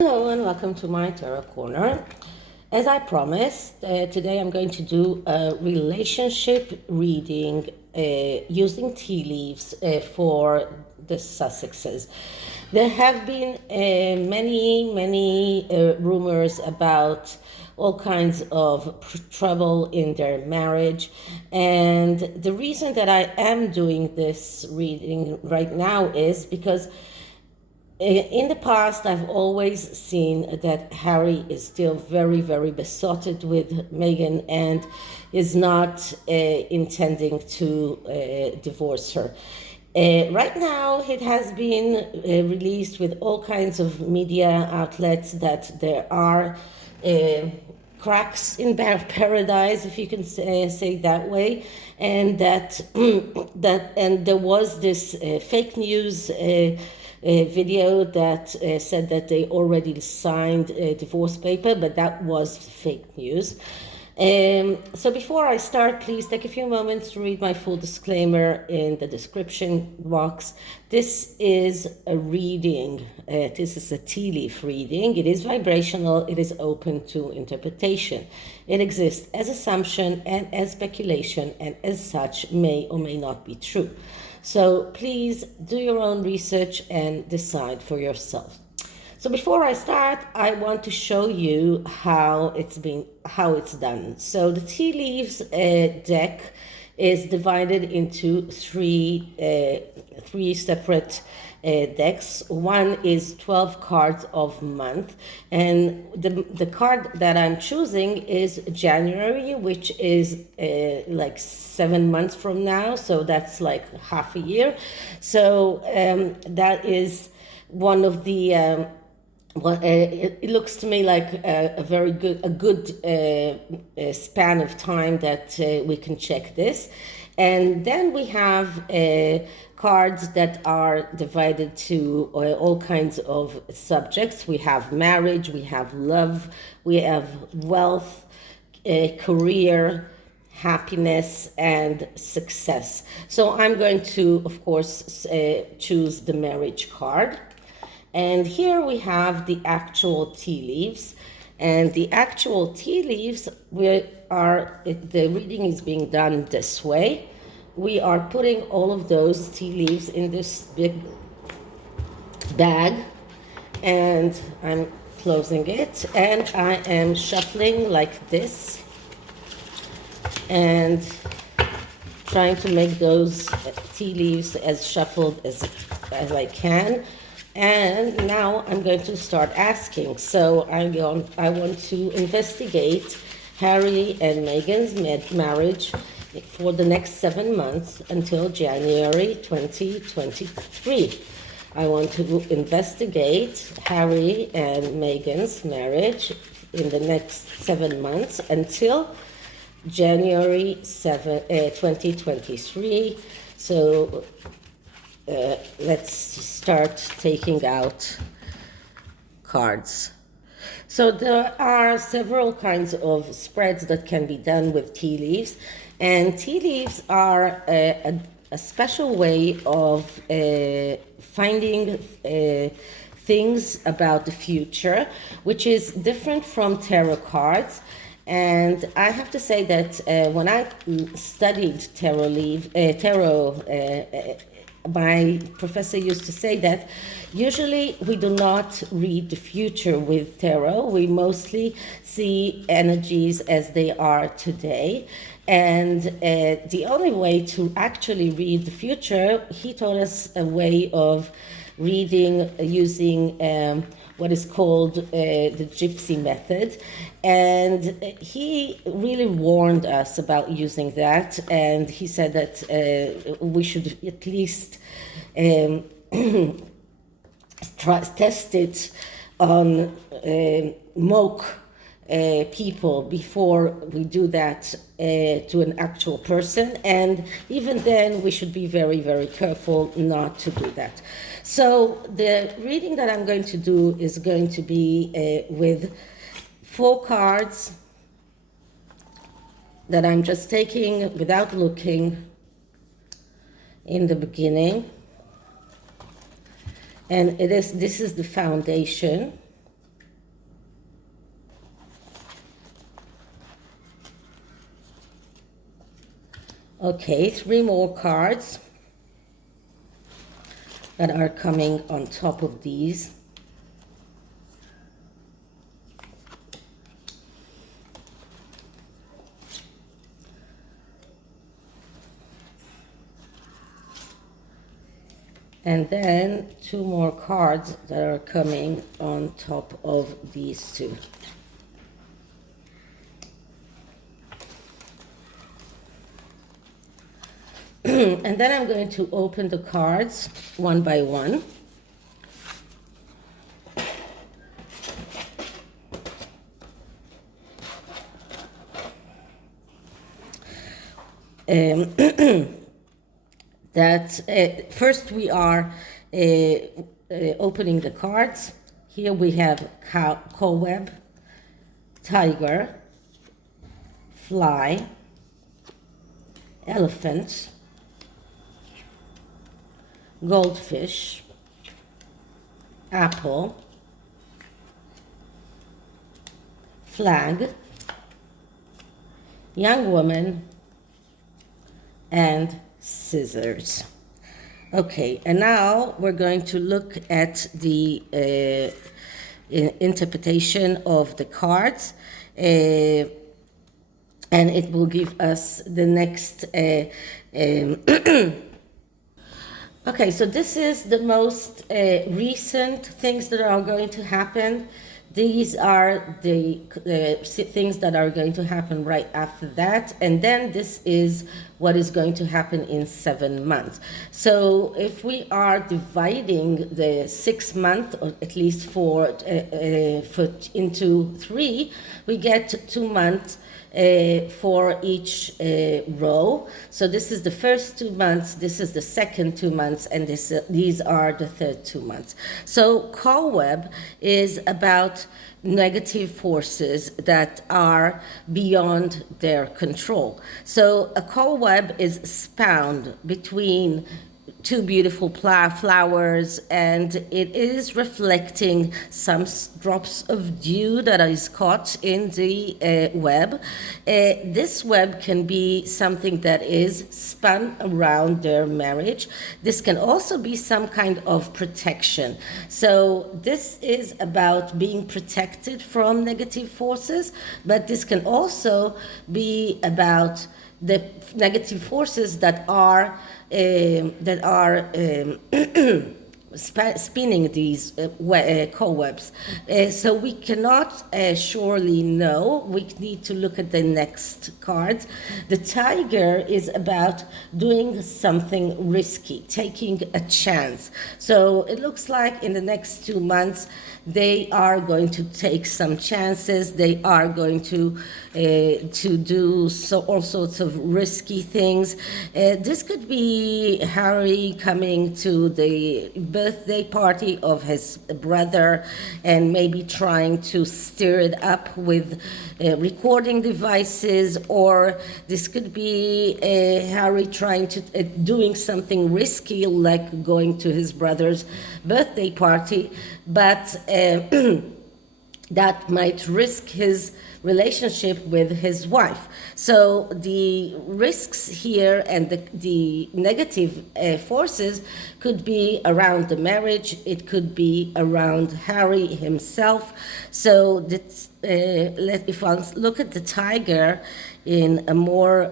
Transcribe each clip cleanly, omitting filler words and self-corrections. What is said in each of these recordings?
Hello and welcome to my Tarot Corner. As I promised, today I'm going to do a relationship reading using tea leaves for the Sussexes. There have been many rumors about all kinds of trouble in their marriage, and the reason that I am doing this reading right now is because in the past, I've always seen that Harry is still very besotted with Meghan and is not intending to divorce her. Right now, it has been released with all kinds of media outlets that there are cracks in paradise, if you can say that way, and that and there was this fake news video that said that they already signed a divorce paper, but that was fake news. So before I start, please take a few moments to read my full disclaimer in the description box. This is a reading. This is a tea leaf reading. It is vibrational. It is open to interpretation. It exists as assumption and as speculation, and as such may or may not be true. So please do your own research and decide for yourself. So before I start, I want to show you how it's done. So the tea leaves deck is divided into three separate decks. One is 12 cards of month, and the card that I'm choosing is January, which is like 7 months from now, so that's like half a year. So that is one of the it looks to me like a very good span of time that we can check this. And then we have cards that are divided to all kinds of subjects. We have marriage, we have love, we have wealth, career, happiness, and success. So I'm going to, of course, choose the marriage card. And here we have the actual tea leaves. And the actual tea leaves, the reading is being done this way. We are putting all of those tea leaves in this big bag, and I'm closing it, and I am shuffling like this and trying to make those tea leaves as shuffled as I can. And now I'm going to start asking. So I want to investigate Harry and Meghan's marriage for the next 7 months until January 2023. I want to investigate Harry and Meghan's marriage in the next 7 months until January 2023. So let's start taking out cards. So there are several kinds of spreads that can be done with tea leaves, and tea leaves are a special way of finding things about the future, which is different from tarot cards. And I have to say that when I studied tarot, my professor used to say that usually we do not read the future with tarot. We mostly see energies as they are today. And the only way to actually read the future, he taught us a way of reading using what is called the gypsy method. And he really warned us about using that. And he said that we should at least test it on mock people before we do that to an actual person. And even then, we should be very careful not to do that. So the reading that I'm going to do is going to be with 4 cards that I'm just taking without looking in the beginning. And this is the foundation. Okay, 3 more cards that are coming on top of these. And then 2 more cards that are coming on top of these 2. And then I'm going to open the cards one by one. First we are opening the cards. Here we have cobweb, tiger, fly, elephant, goldfish, apple, flag, young woman, and scissors. Okay, and now we're going to look at the interpretation of the cards, and it will give us the next. Okay, so this is the most recent things that are going to happen. These are the things that are going to happen right after that. And then this is what is going to happen in 7 months. So if we are dividing the 6 month, or at least into 3, we get 2 months for each row. So this is the first 2 months, this is the second 2 months, and these are the third 2 months. So cobweb is about negative forces that are beyond their control. So a cobweb is spun between 2 beautiful flowers, and it is reflecting some drops of dew that is caught in the web. This web can be something that is spun around their marriage. This can also be some kind of protection. So this is about being protected from negative forces, but this can also be about the negative forces that are spinning these cobwebs. So we cannot surely know. We need to look at the next cards. The tiger is about doing something risky, taking a chance. So it looks like in the next 2 months they are going to take some chances. They are going to do all sorts of risky things. This could be Harry coming to the birthday party of his brother and maybe trying to stir it up with recording devices, or this could be Harry trying to doing something risky like going to his brother's birthday party, but that might risk his relationship with his wife. So the risks here and the negative forces could be around the marriage. It could be around Harry himself. So that, if I look at the tiger in a more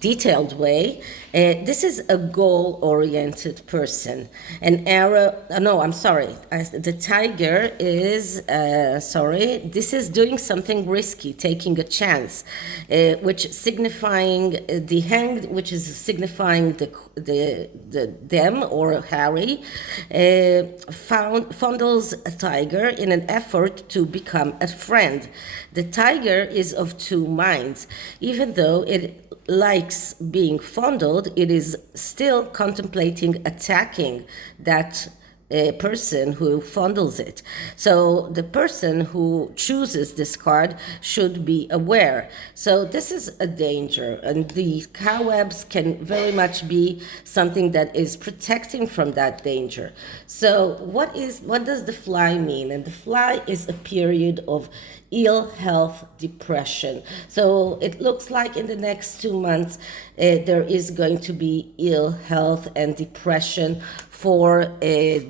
detailed way, this is a goal-oriented person. An arrow, no, I'm sorry. The tiger is, this is doing something risky, taking a chance, which signifying the hanged, which is signifying them or Harry, fondles a tiger in an effort to become a friend. The tiger is of 2 minds. Even though it likes being fondled, it is still contemplating attacking that person who fondles it. So the person who chooses this card should be aware. So this is a danger, and the cobwebs can very much be something that is protecting from that danger. So what does the fly mean? And the fly is a period of ill health, depression. So it looks like in the next 2 months there is going to be ill health and depression for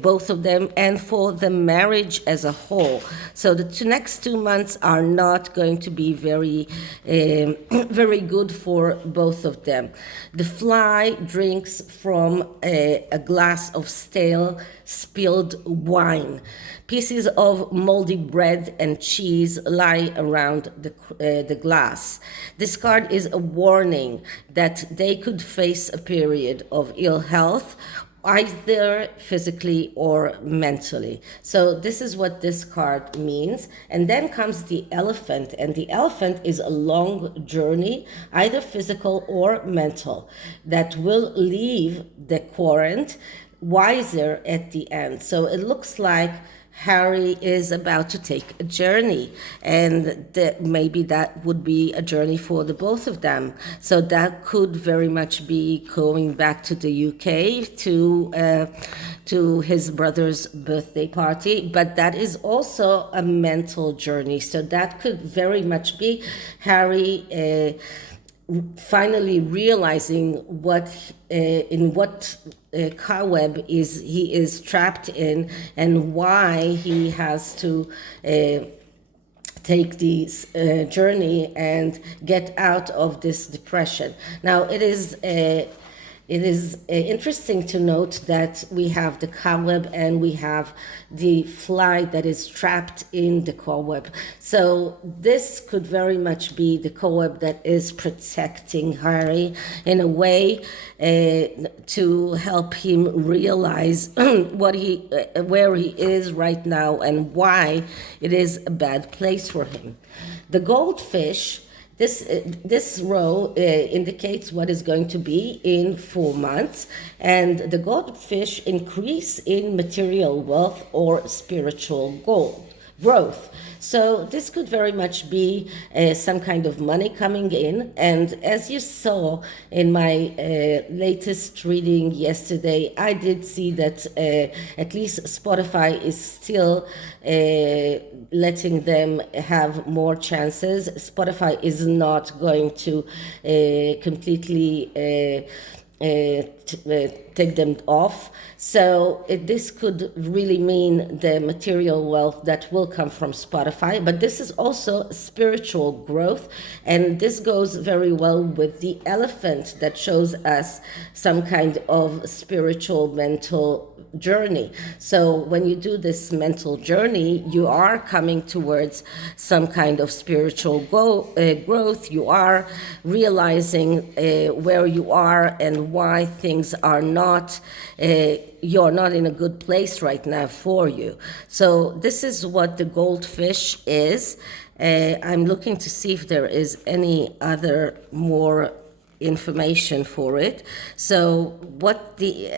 both of them and for the marriage as a whole. So the next 2 months are not going to be very very good for both of them. The fly drinks from a glass of stale spilled wine. Pieces of moldy bread and cheese lie around the glass. This card is a warning that they could face a period of ill health, either physically or mentally. So this is what this card means. And then comes the elephant, and the elephant is a long journey, either physical or mental, that will leave the querent wiser at the end. So it looks like Harry is about to take a journey, and maybe that would be a journey for the both of them. So that could very much be going back to the UK to his brother's birthday party, but that is also a mental journey. So that could very much be Harry finally realizing what cobweb he is trapped in, and why he has to take this journey and get out of this depression. Now it is interesting to note that we have the cobweb and we have the fly that is trapped in the cobweb. So this could very much be the cobweb that is protecting Harry in a way to help him realize where he is right now and why it is a bad place for him. The goldfish. This row indicates what is going to be in 4 months, and the goldfish increase in material wealth or spiritual growth. So this could very much be some kind of money coming in. And as you saw in my latest reading yesterday, I did see that at least Spotify is still letting them have more chances. Spotify is not going to completely take them off. So this could really mean the material wealth that will come from Spotify, but this is also spiritual growth, and this goes very well with the elephant that shows us some kind of spiritual mental journey. So when you do this mental journey, you are coming towards some kind of spiritual growth. You are realizing where you are and why things are not you're not in a good place right now for you. So this is what the goldfish is. I'm looking to see if there is any other more information for it. So what the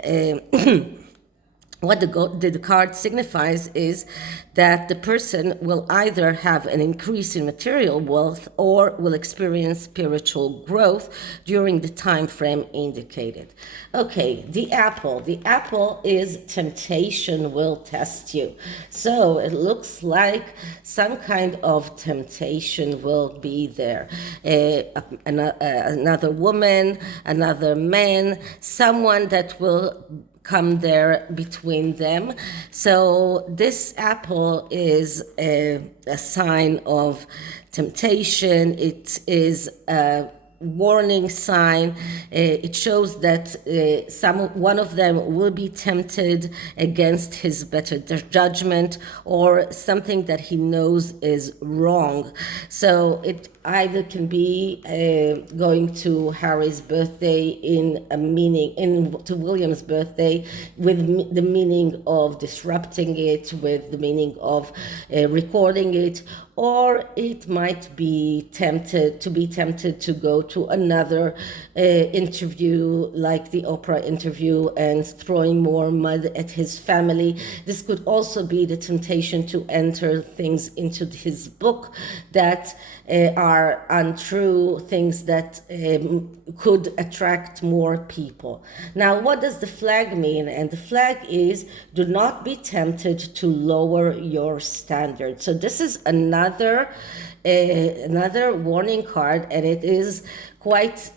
what the card signifies is that the person will either have an increase in material wealth or will experience spiritual growth during the time frame indicated. Okay, the apple. The apple is temptation will test you. So it looks like some kind of temptation will be there. Another woman, another man, someone that will come there between them. So this apple is a sign of temptation. It is a warning sign. It shows that one of them will be tempted against his better judgment or something that he knows is wrong. So either can be going to Harry's birthday in a meaning, to William's birthday with the meaning of disrupting it, with the meaning of recording it, or it might be tempted to go to another interview, like the Oprah interview, and throwing more mud at his family. This could also be the temptation to enter things into his book that are untrue, things that could attract more people. Now, what does the flag mean? And the flag is, do not be tempted to lower your standards. So this is another warning card, and it is quite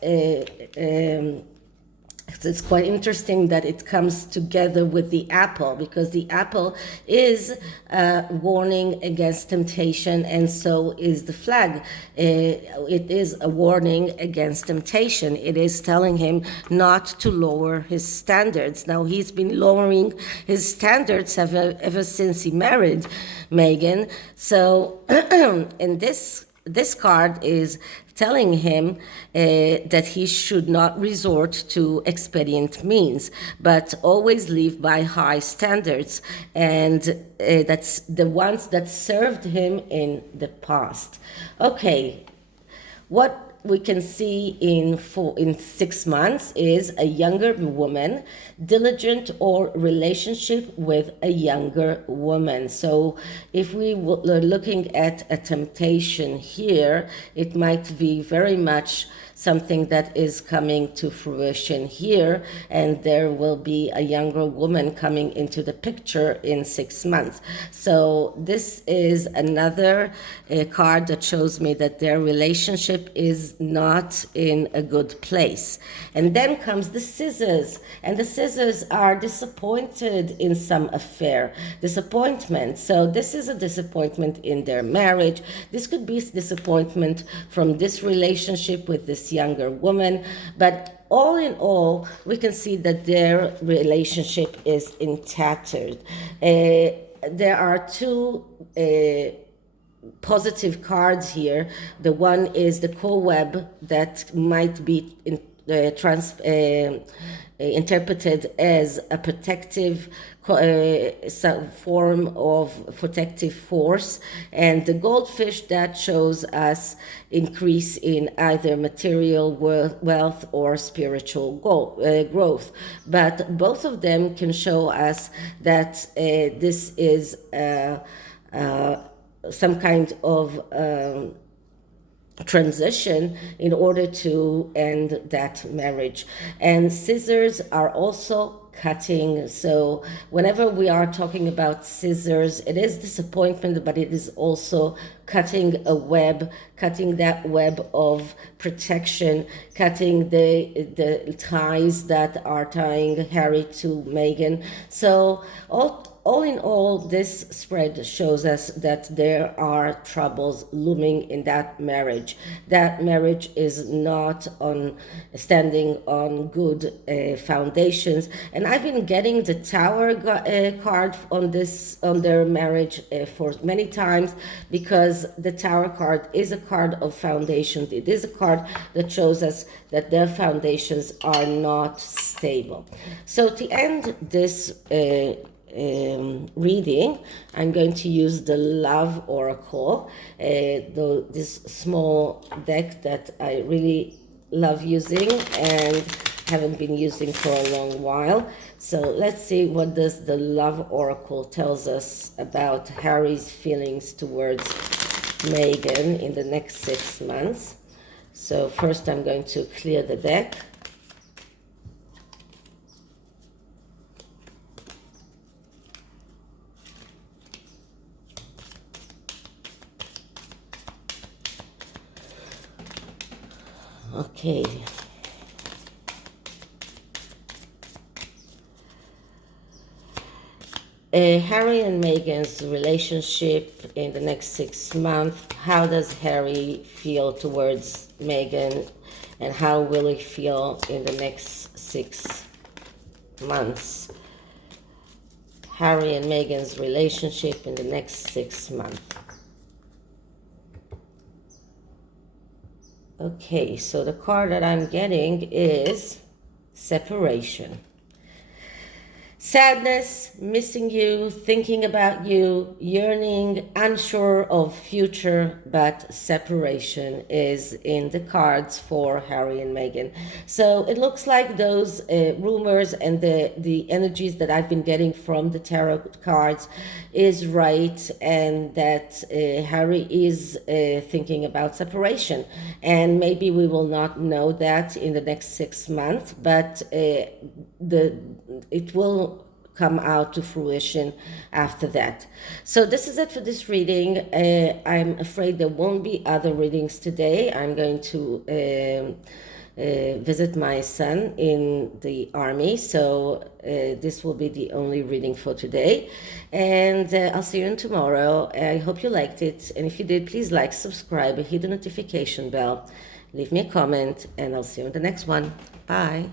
it's quite interesting that it comes together with the apple, because the apple is a warning against temptation, and so is the flag. It is a warning against temptation. It is telling him not to lower his standards. Now, he's been lowering his standards ever since he married Meghan. So, and this card is telling him that he should not resort to expedient means, but always live by high standards, and that's the ones that served him in the past. Okay, what we can see in 6 months is a younger woman, diligent or relationship with a younger woman. So if we are looking at a temptation here, it might be very much something that is coming to fruition here, and there will be a younger woman coming into the picture in 6 months. So this is another card that shows me that their relationship is not in a good place. And then comes the scissors, and the scissors are disappointed in some affair, disappointment. So this is a disappointment in their marriage. This could be disappointment from this relationship with this younger woman, but all in all, we can see that their relationship is in tatters. There are two positive cards here. The one is the cobweb that might be interpreted as a protective some form of protective force, and the goldfish that shows us increase in either material wealth or spiritual growth. But both of them can show us that this is some kind of transition in order to end that marriage. And scissors are also cutting. So whenever we are talking about scissors, it is disappointment, but it is also cutting a web, cutting that web of protection, cutting the ties that are tying Harry to Meghan. So all in all, this spread shows us that there are troubles looming in that marriage. That marriage is not standing on good foundations. And I've been getting the Tower card on their marriage for many times, because the Tower card is a card of foundations. It is a card that shows us that their foundations are not stable. So to end this reading, I'm going to use the Love Oracle, this small deck that I really love using and haven't been using for a long while. So let's see what does the Love Oracle tells us about Harry's feelings towards Meghan in the next 6 months. So first I'm going to clear the deck. Okay. Harry and Meghan's relationship in the next 6 months. How does Harry feel towards Meghan, and how will he feel in the next 6 months? Harry and Meghan's relationship in the next 6 months. Okay, so the card that I'm getting is separation. Sadness, missing you, thinking about you, yearning, unsure of future, but separation is in the cards for Harry and Meghan. So it looks like those rumors and the energies that I've been getting from the tarot cards is right, and that Harry is thinking about separation. And maybe we will not know that in the next 6 months, but it will come out to fruition after that. So this is it for this reading. I'm afraid there won't be other readings today. I'm going to visit my son in the army, so this will be the only reading for today, and I'll see you tomorrow. I hope you liked it, and if you did, please like, subscribe, hit the notification bell, leave me a comment, and I'll see you in the next one. Bye.